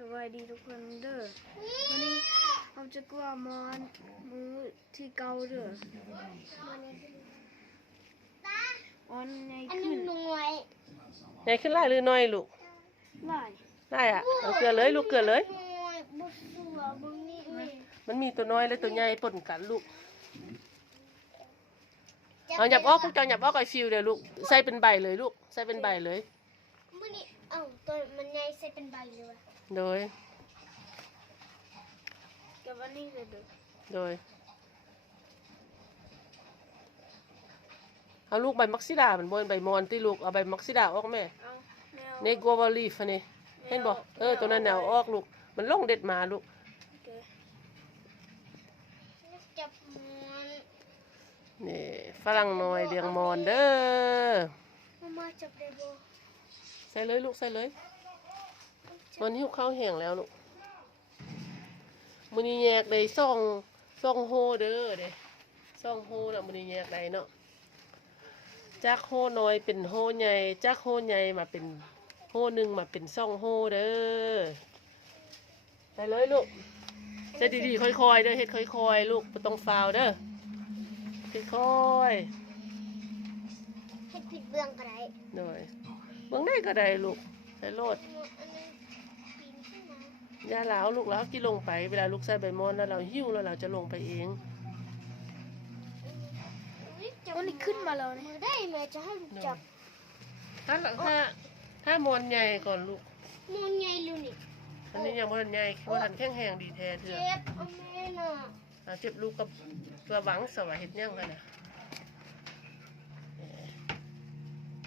สวัสดีทุกคนเด้อวันนี้เราจะกลัวมอนมือที่เกาเด้อมอนใหญ่ขึ้น ใหญ่ขึ้นไล่หรือน้อยลูก หลาย ได้อ่ะเอาเกลือเลยลูกเกลือเลย บุษบาบึงนี่เลย มันมีตัวน้อยและตัวใหญ่ปนกันลูกเอาหยับออกพวกเจ้าหยับออกไอฟิวเดี๋ยวลูกใส่เป็นใบเลยลูกใส่เป็นใบเลย มื่อนี้ตัวมันใหญ่ใส่เป็นใบเลยวะ โดย กับวันนี้เลยเด้อ โดยเอาลูกใบมักซิดามันบนใบมอนตีลูกเอาใบมักซิดาออกแม่ เอาแนว เนโกวาลีฟนี่เห็นบ่ตัวนั้นแนวออกลูกมันล่องเด็ดมาลูก โอเค จับมัน นี่ฝรั่งน้อยเลี้ยงมอนเด้อ มาจับได้บ่ ใส่เลยลูกใส่เลยมันหิวข้าวแห้งแล้วลูกมื้อนี้แยกได้ซ่องโฮเด้อเด้ซ่องโฮน่ะมื้อนี้แยกได้เนาะจากโฮน้อยเป็นโฮใหญ่จากโฮใหญ่มาเป็นโฮหนึงมาเป็นซ่องโฮเด้อใส่เลยลูกใส่ดีๆค่อยๆเด้อเฮ็ดค่อยๆลูกบ่ต้องฟาวเด้อค่อย ให้ผิดเบื้องก็ได้ ๆหน่อยเบิ่งได้ก็ได้ลูกใส่โลด อันนั้นปีนขึ้นมาย าหลาวลูกหลาวที่ลงไปเวลาลูกใส่ใบมอนแล้วเราหิ้วแล้วเราจะลงไปเอง วันนี้ขึ้นมาแล้ว มื นี่ อได้แม่จะให้ลูกจับ ถ้ามอนใหญ่ก่อนลูก มันใหญ่เลยนี่ อันนี้ยังมอนใหญ่มอนทันแข็งแหงดีแท้เถอะ เจ็บเอาแม่น่ะ เจ็บลูกกับระวังสวะเห็ดยังกันนะ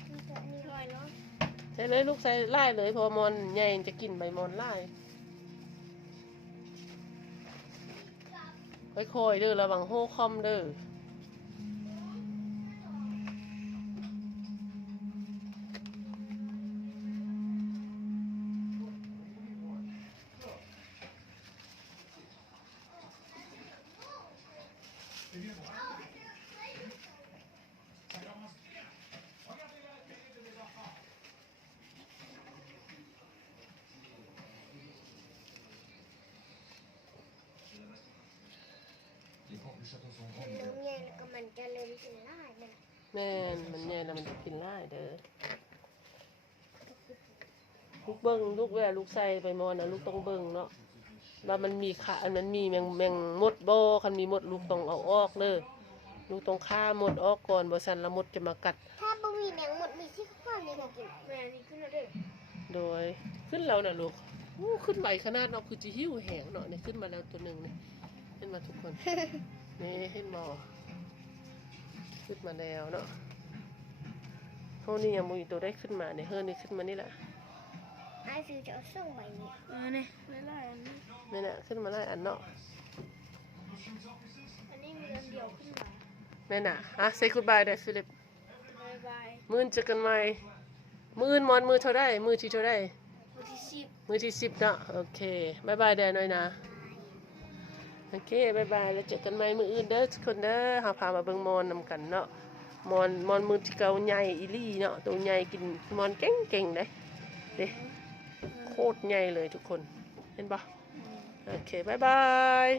มีแต่นี่ลอยเนาะ ใส่เลยลูกใส่ไล่เลยเพอมอนใหญ่จะกินใบมอนไล่ค่อยๆเด้อระวังโฮคอมเด้อน้ำใหญ่แล้วก็มันจะเลยกินได้นะ แม่นมันใหญ่แล้วมันจะกินไล่เด้อลูกเบิ้งลูกเวลาลูกใส่ใบมอนนะลูกต้องเบิ้งเนาะว่ามันมีขาอันมันมีแมงมดบ่คันมีมดลูกต้องเอาออกเด้อลูกต้องฆ่ามดออกก่อนบ่ซั่นละมดจะมากัด ถ้าบ่มีแมงหมดมีที่ข้างในก็กิน แม่นี่ขึ้นแล้วเด้อ โดยขึ้นแล้วน่ะลูกขึ้นไหวขนาดเนาะคือจะหิ้วแหงเนาะเนี่ยขึ้นมาแล้วตัวหนึงนี่ขึ้นมาทุกคน นี่เห็นบ่ขึ้นมาแล้วเนาะเฮานี่ยังบ่มีตัวได้ขึ้นมาเนี่ยเฮือนี่ขึ้นมานี่แหละ ไอ้ฟิวจะเอาส่งใบนี้ นี่หลายๆอันนี้ นี่น่ะขึ้นมาหลายอันเนาะ อันนี้มีอันเดียวขึ้นมา แม่น่ะsay goodbye ได้ฟิลิป บายบาย มื้อนี้เจอกันใหม่มื้ออื่นมอนมื้อเท่าใดมื้อที่เท่าใด วันที่10 มื้อที่10เนาะโอเคบ๊ายบายแดนหน่อยนะโอเคบ๊ายบายแล้วเจอกันใหม่มื้ออื่นเด้อทุกคนเด้อเฮาพามาเบิ่งมอนนำกันเนาะมอนมือที่เก่าใหญ่อีหลีเนาะตัวใหญ่กินมอนเก่งๆเด้เด้โคตรใหญ่เลยทุกคนเห็นปะโอเคบ๊ายบาย